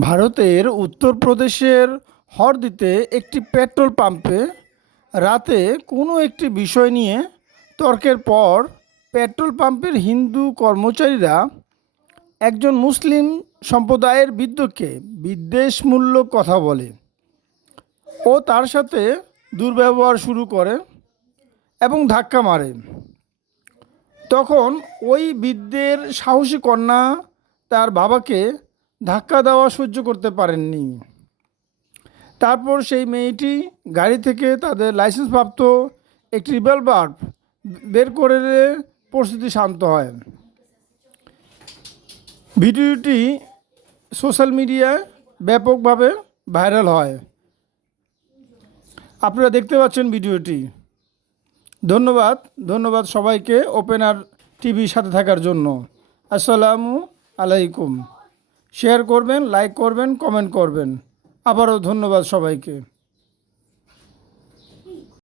ভারতের উত্তরপ্রদেশের হরদিতে একটি পেট্রোল পাম্পে রাতে কোনো একটি বিষয় নিয়ে তর্কের পর পেট্রোল পাম্পের হিন্দু কর্মচারীরা একজন মুসলিম সম্প্রদায়ের বৃদ্ধকে বিদ্বেষমূলক কথা বলে ও তার সাথে দুর্ব্যবহার শুরু করে এবং ধাক্কা মারে। তখন ওই বৃদ্ধের সাহসী কন্যা তার বাবাকে ধাক্কা দেওয়া সহ্য করতে পারেননি। তারপর সেই মেয়েটি গাড়ি থেকে তাদের লাইসেন্সপ্রাপ্ত একটি রিভলভার বের করে পরিস্থিতি শান্ত হয়। ভিডিওটি সোশ্যাল মিডিয়ায় ব্যাপকভাবে ভাইরাল হয়। আপনারা দেখতে পাচ্ছেন ভিডিওটি। ধন্যবাদ ধন্যবাদ সবাইকে ওপেনার টিভির সাথে থাকার জন্য। আসসালামু আলাইকুম। শেয়ার করবেন লাইক করবেন কমেন্ট করবেন। আবারও ধন্যবাদ সবাইকে।